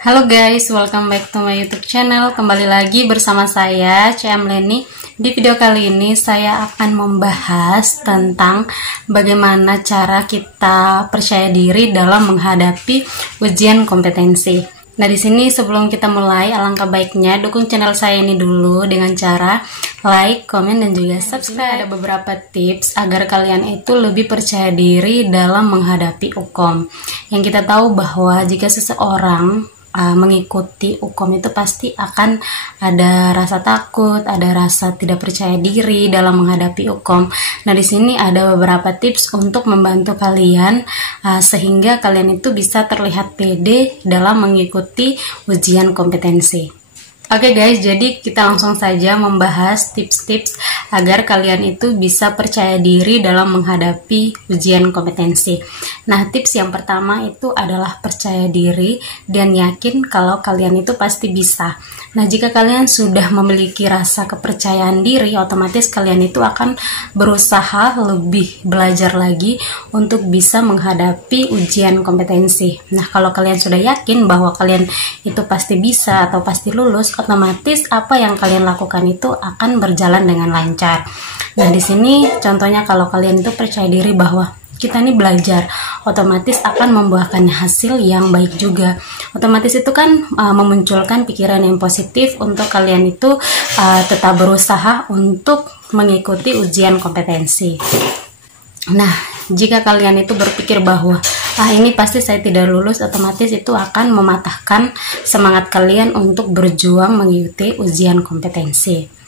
Halo guys, welcome back to my YouTube channel. Kembali lagi bersama saya, CM Leni. Di video kali ini saya akan membahas tentang bagaimana cara kita percaya diri dalam menghadapi ujian kompetensi. Nah, di sini sebelum kita mulai, alangkah baiknya dukung channel saya ini dulu dengan cara like, komen, dan juga subscribe. Ada beberapa tips agar kalian itu lebih percaya diri dalam menghadapi UKOM. Yang kita tahu bahwa jika seseorang mengikuti UKOM itu pasti akan ada rasa takut, ada rasa tidak percaya diri dalam menghadapi UKOM. Nah, di sini ada beberapa tips untuk membantu kalian sehingga kalian itu bisa terlihat pede dalam mengikuti ujian kompetensi. Oke guys, jadi kita langsung saja membahas tips-tips agar kalian itu bisa percaya diri dalam menghadapi ujian kompetensi. Nah, tips yang pertama itu adalah percaya diri dan yakin kalau kalian itu pasti bisa. Nah, jika kalian sudah memiliki rasa kepercayaan diri, otomatis kalian itu akan berusaha lebih belajar lagi untuk bisa menghadapi ujian kompetensi. Nah, kalau kalian sudah yakin bahwa kalian itu pasti bisa atau pasti lulus, otomatis apa yang kalian lakukan itu akan berjalan dengan lancar. Nah, di sini contohnya kalau kalian itu percaya diri bahwa kita ini belajar, otomatis akan membuahkan hasil yang baik juga. Otomatis itu kan memunculkan pikiran yang positif untuk kalian itu tetap berusaha untuk mengikuti ujian kompetensi. Nah, jika kalian itu berpikir bahwa ini pasti saya tidak lulus, otomatis itu akan mematahkan semangat kalian untuk berjuang mengikuti ujian kompetensi.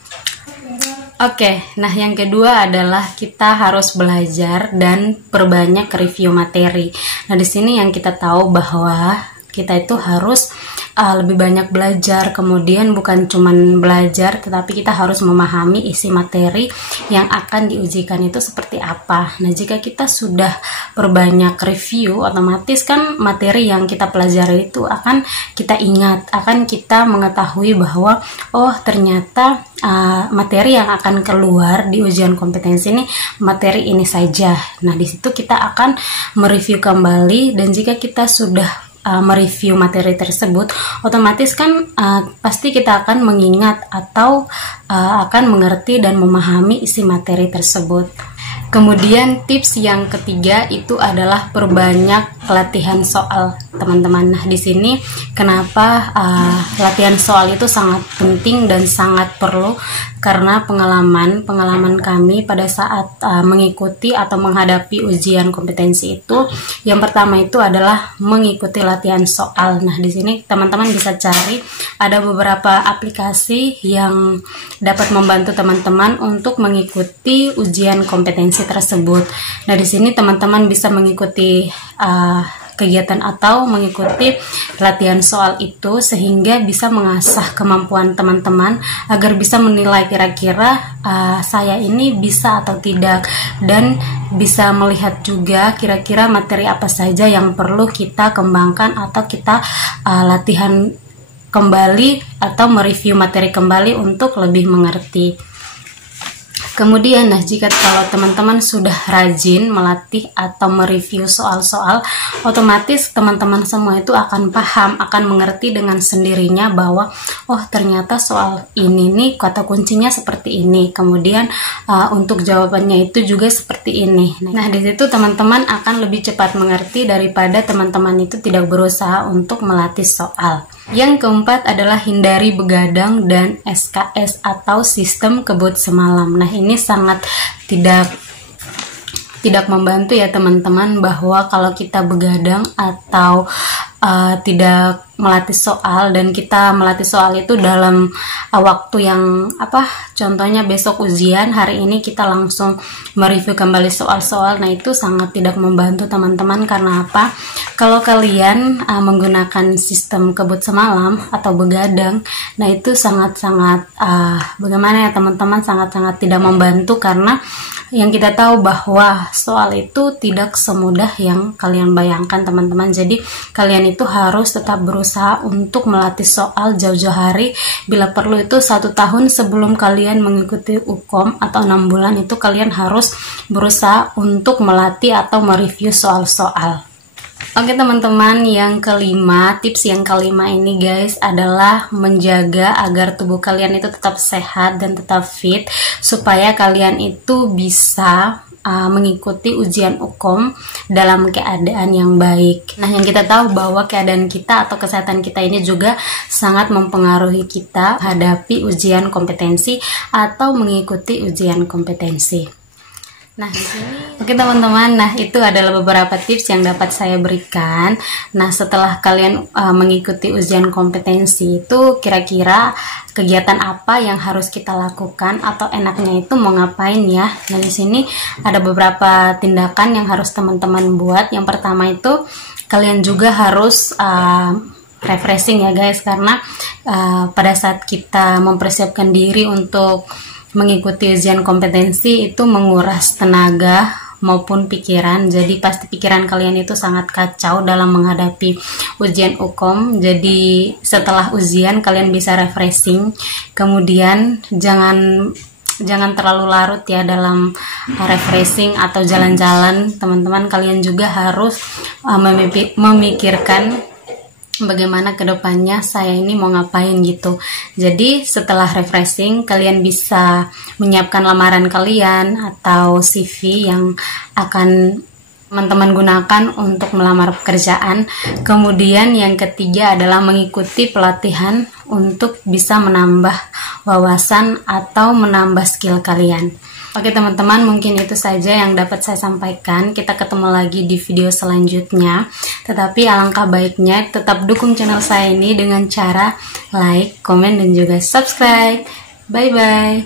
Oke, nah yang kedua adalah kita harus belajar dan perbanyak review materi. Nah, di sini yang kita tahu bahwa kita itu harus lebih banyak belajar, kemudian bukan cuman belajar tetapi kita harus memahami isi materi yang akan diujikan itu seperti apa. Nah, jika kita sudah perbanyak review, otomatis kan materi yang kita pelajari itu akan kita ingat, akan kita mengetahui bahwa oh ternyata materi yang akan keluar di ujian kompetensi ini materi ini saja. Nah, di situ kita akan mereview kembali, dan jika kita sudah mereview materi tersebut, otomatis kan pasti kita akan mengingat atau akan mengerti dan memahami isi materi tersebut. Kemudian tips yang ketiga itu adalah perbanyak latihan soal, teman-teman. Nah, di sini kenapa latihan soal itu sangat penting dan sangat perlu, karena pengalaman kami pada saat mengikuti atau menghadapi ujian kompetensi itu, yang pertama itu adalah mengikuti latihan soal. Nah, di sini teman-teman bisa cari ada beberapa aplikasi yang dapat membantu teman-teman untuk mengikuti ujian kompetensi tersebut. Nah, di sini teman-teman bisa mengikuti kegiatan atau mengikuti latihan soal itu sehingga bisa mengasah kemampuan teman-teman agar bisa menilai kira-kira saya ini bisa atau tidak, dan bisa melihat juga kira-kira materi apa saja yang perlu kita kembangkan atau kita latihan kembali atau mereview materi kembali untuk lebih mengerti. Kemudian, nah jika kalau teman-teman sudah rajin melatih atau mereview soal-soal, otomatis teman-teman semua itu akan paham, akan mengerti dengan sendirinya bahwa oh ternyata soal ini nih kata kuncinya seperti ini, kemudian untuk jawabannya itu juga seperti ini. Nah, di situ teman-teman akan lebih cepat mengerti daripada teman-teman itu tidak berusaha untuk melatih soal. Yang keempat adalah hindari begadang dan SKS atau sistem kebut semalam. Nah, ini sangat tidak membantu ya teman-teman, bahwa kalau kita begadang atau tidak melatih soal, dan kita melatih soal itu dalam waktu yang contohnya besok ujian, hari ini kita langsung mereview kembali soal-soal. Nah, itu sangat tidak membantu teman-teman. Karena apa? Kalau kalian menggunakan sistem kebut semalam atau begadang, nah itu sangat-sangat bagaimana ya teman-teman, sangat-sangat tidak membantu, karena yang kita tahu bahwa soal itu tidak semudah yang kalian bayangkan teman-teman. Jadi kalian itu harus tetap berusaha untuk melatih soal jauh-jauh hari, bila perlu itu 1 tahun sebelum kalian mengikuti UKOM atau 6 bulan itu kalian harus berusaha untuk melatih atau mereview soal-soal. Oke teman-teman, yang kelima, tips yang kelima ini guys adalah menjaga agar tubuh kalian itu tetap sehat dan tetap fit, supaya kalian itu bisa mengikuti ujian UKOM dalam keadaan yang baik. Nah, yang kita tahu bahwa keadaan kita atau kesehatan kita ini juga sangat mempengaruhi kita hadapi ujian kompetensi atau mengikuti ujian kompetensi. Nah, di sini oke teman-teman, nah itu adalah beberapa tips yang dapat saya berikan. Nah, setelah kalian mengikuti ujian kompetensi itu, kira-kira kegiatan apa yang harus kita lakukan atau enaknya itu mau ngapain ya? Nah, di sini ada beberapa tindakan yang harus teman-teman buat. Yang pertama itu kalian juga harus refreshing ya guys, karena pada saat kita mempersiapkan diri untuk mengikuti ujian kompetensi itu menguras tenaga maupun pikiran. Jadi pasti pikiran kalian itu sangat kacau dalam menghadapi ujian UKOM. Jadi setelah ujian kalian bisa refreshing. Kemudian jangan terlalu larut ya dalam refreshing atau jalan-jalan. Teman-teman, kalian juga harus memikirkan bagaimana kedepannya saya ini mau ngapain gitu. Jadi setelah refreshing, kalian bisa menyiapkan lamaran kalian atau CV yang akan teman-teman gunakan untuk melamar pekerjaan. Kemudian yang ketiga adalah mengikuti pelatihan untuk bisa menambah wawasan atau menambah skill kalian. Oke teman-teman, mungkin itu saja yang dapat saya sampaikan. Kita ketemu lagi di video selanjutnya. Tetapi alangkah baiknya tetap dukung channel saya ini dengan cara like, komen, dan juga subscribe. Bye-bye.